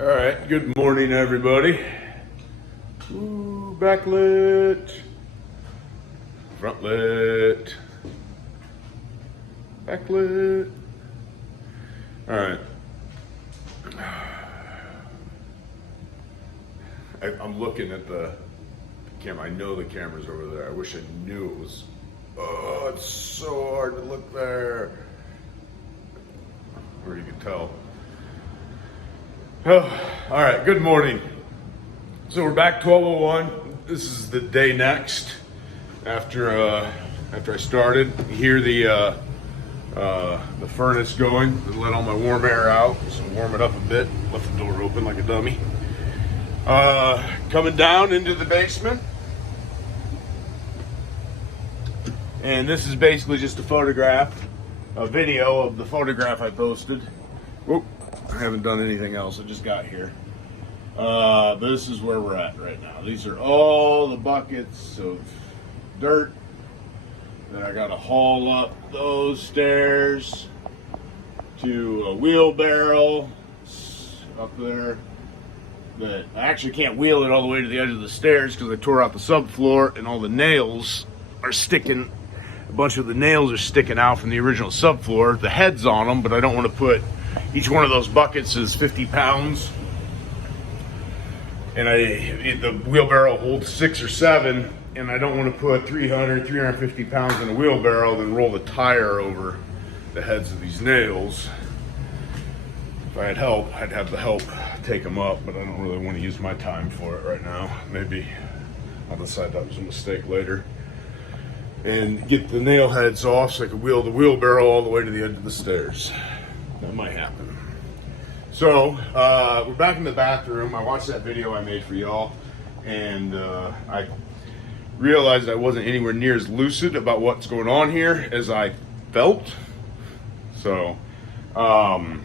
All right, good morning, everybody. Ooh, backlit, frontlit, backlit. All right. I'm looking at the camera. I know the camera's over there. I wish I knew it was. Oh, it's so hard to look there. Or you can tell. Oh, all right, good morning. So we're back 12:01. This is the day next after I started. You hear the furnace going. Let all my warm air out, so warm it up a bit. Left the door open like a dummy. Coming down into the basement. And this is basically just a video of the photograph I posted. Whoop. I haven't done anything else. I just got here. But this is where we're at right now. These are all the buckets of dirt. Then I got to haul up those stairs to a wheelbarrow up there. That I actually can't wheel it all the way to the edge of the stairs because I tore out the subfloor and all the nails are sticking. A bunch of the nails are sticking out from the original subfloor. The head's on them, but I don't want to put. Each one of those buckets is 50 pounds. And the wheelbarrow holds 6 or 7. And I don't want to put 350 pounds in a wheelbarrow, then roll the tire over the heads of these nails. If I had help, I'd have the help take them up, but I don't really want to use my time for it right now. Maybe I'll decide that was a mistake later. And get the nail heads off so I can wheel the wheelbarrow all the way to the edge of the stairs. That might happen. So, we're back in the bathroom. I watched that video I made for y'all, and I realized I wasn't anywhere near as lucid about what's going on here as I felt. So, I'm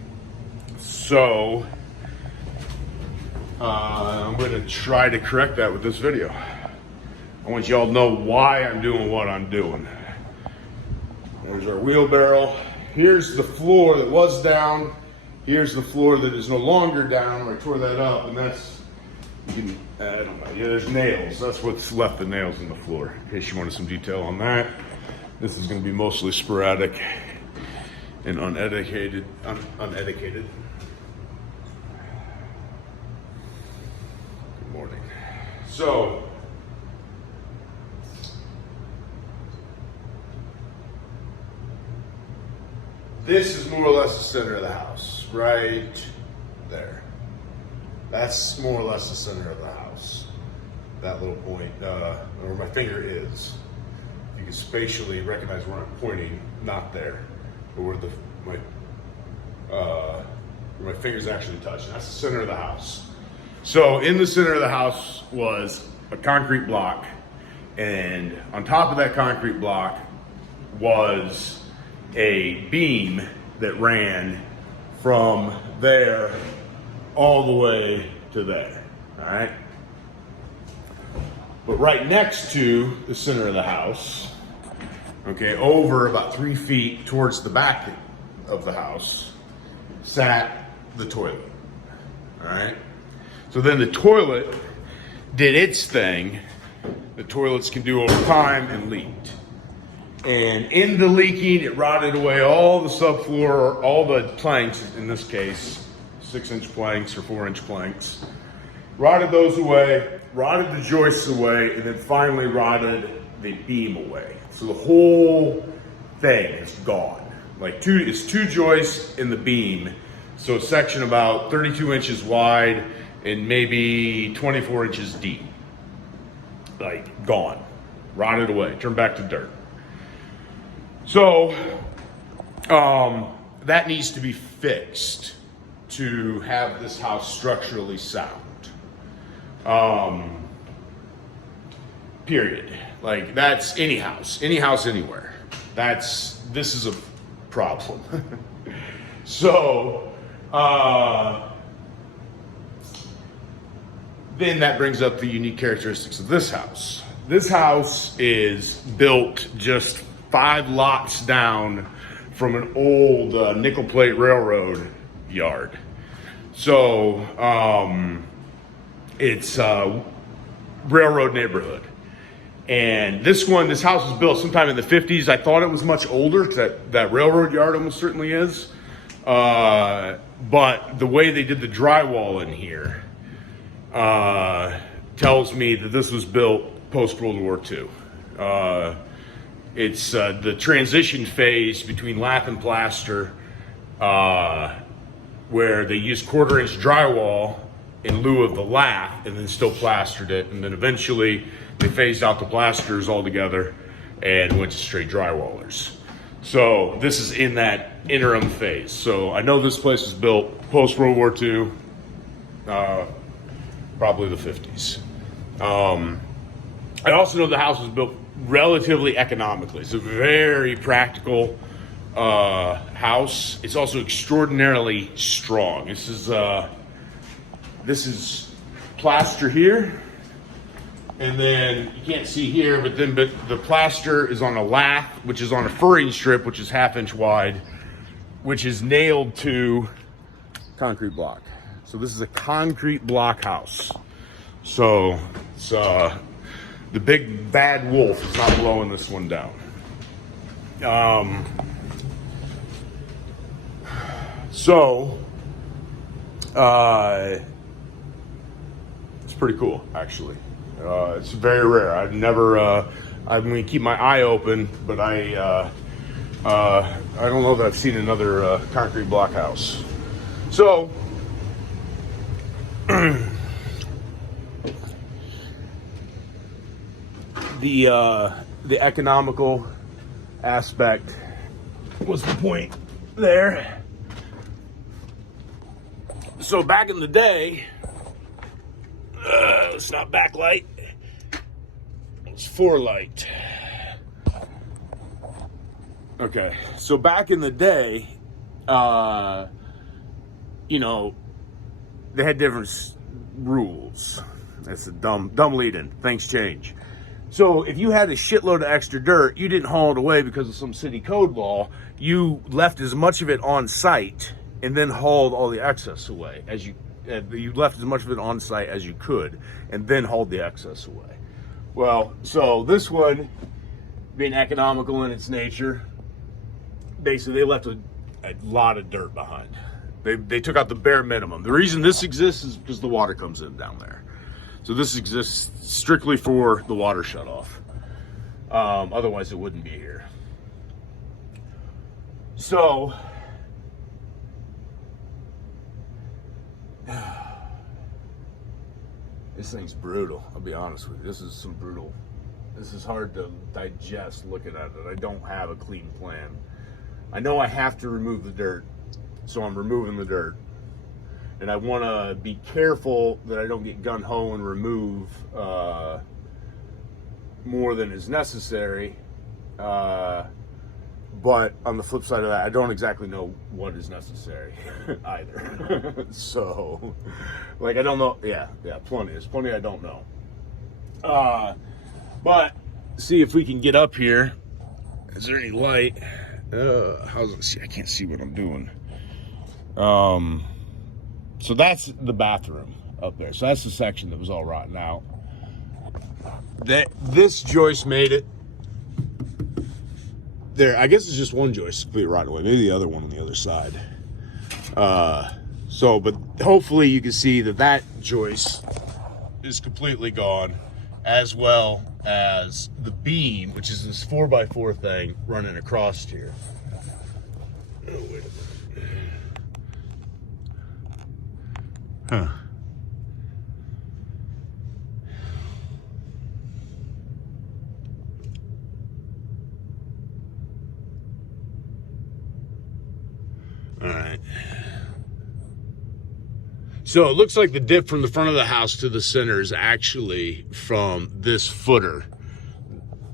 going to try to correct that with this video. I want y'all to know why I'm doing what I'm doing. There's our wheelbarrow. Here's the floor that was down. Here's the floor that is no longer down. I tore that up, and that's, I don't know, yeah, there's nails. That's what's left the nails in the floor, in case you wanted some detail on that. This is going to be mostly sporadic and uneducated. Good morning. So, this is more or less the center of the house, right there. That's more or less the center of the house. That little point, where my finger is. You can spatially recognize where I'm pointing, not there, but where my fingers actually touch. That's the center of the house. So in the center of the house was a concrete block, and on top of that concrete block was a beam that ran from there all the way to there, all right? But right next to the center of the house, okay, over about 3 feet towards the back of the house, sat the toilet, all right? So then the toilet did its thing. The toilets can do over time and leaked. And in the leaking, it rotted away all the subfloor, all the planks, in this case, 6-inch planks or 4-inch planks. Rotted those away, rotted the joists away, and then finally rotted the beam away. So the whole thing is gone. It's 2 joists in the beam, so a section about 32 inches wide and maybe 24 inches deep. Gone, rotted away, turned back to dirt. So, that needs to be fixed to have this house structurally sound. Period. That's any house anywhere. This is a problem. So, then that brings up the unique characteristics of this house. This house is built just 5 lots down from an old nickel plate railroad yard. So it's a railroad neighborhood. And this house was built sometime in the 50s. I thought it was much older, because that railroad yard almost certainly is. But the way they did the drywall in here tells me that this was built post-World War II. It's the transition phase between lath and plaster, where they used 1/4-inch drywall in lieu of the lath, and then still plastered it. And then eventually they phased out the plasters altogether and went to straight drywallers. So this is in that interim phase. So I know this place was built post-World War II, probably the 50s. I also know the house was built relatively economically. It's a very practical house. It's also extraordinarily strong. This is plaster here, and then you can't see here, but the plaster is on a lath, which is on a furring strip, which is 1/2 inch wide, which is nailed to concrete block. So this is a concrete block house. So it's the big bad wolf is not blowing this one down. It's pretty cool, actually. It's very rare. I'm going to keep my eye open, but I don't know that I've seen another concrete block house. So, the economical aspect was the point there. So back in the day, it's not backlight, it's forelight. Okay, so back in the day, they had different rules. That's a dumb lead-in. Things change. So if you had a shitload of extra dirt, you didn't haul it away because of some city code law. You left as much of it on site and then hauled all the excess away. You left as much of it on site as you could and then hauled the excess away. Well, so this one, being economical in its nature, basically they left a lot of dirt behind. They took out the bare minimum. The reason this exists is because the water comes in down there. So this exists strictly for the water shutoff. Otherwise it wouldn't be here. So, this thing's brutal, I'll be honest with you. This is hard to digest looking at it. I don't have a clean plan. I know I have to remove the dirt, so I'm removing the dirt. And I want to be careful that I don't get gun-ho and remove more than is necessary. But on the flip side of that, I don't exactly know what is necessary either. So, like, I don't know. Yeah, plenty. There's plenty I don't know. But see if we can get up here. Is there any light? How's it? See, I can't see what I'm doing. So that's the bathroom up there. So that's the section that was all rotten out. This joist made it. There, I guess it's just one joist completely rotten away. Maybe the other one on the other side. But hopefully you can see that joist is completely gone, as well as the beam, which is this 4x4 thing running across here. Oh, wait a minute. Huh. All right. So it looks like the dip from the front of the house to the center is actually from this footer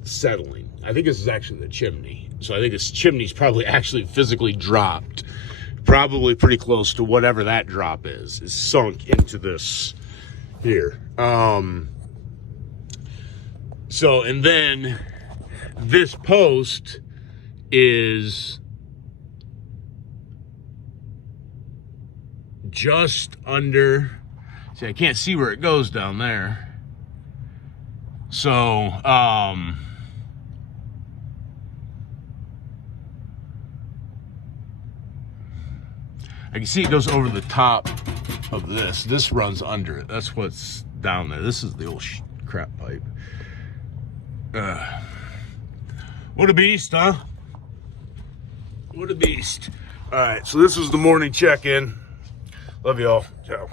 settling. I think this is actually the chimney. So I think this chimney's probably actually physically dropped. Probably pretty close to whatever that drop is sunk into this here. And then this post is just under, see, I can't see where it goes down there. So, I can see it goes over the top of this. This runs under it. That's what's down there. This is the old crap pipe. What a beast, huh? What a beast. All right, so this is the morning check-in. Love y'all. Ciao.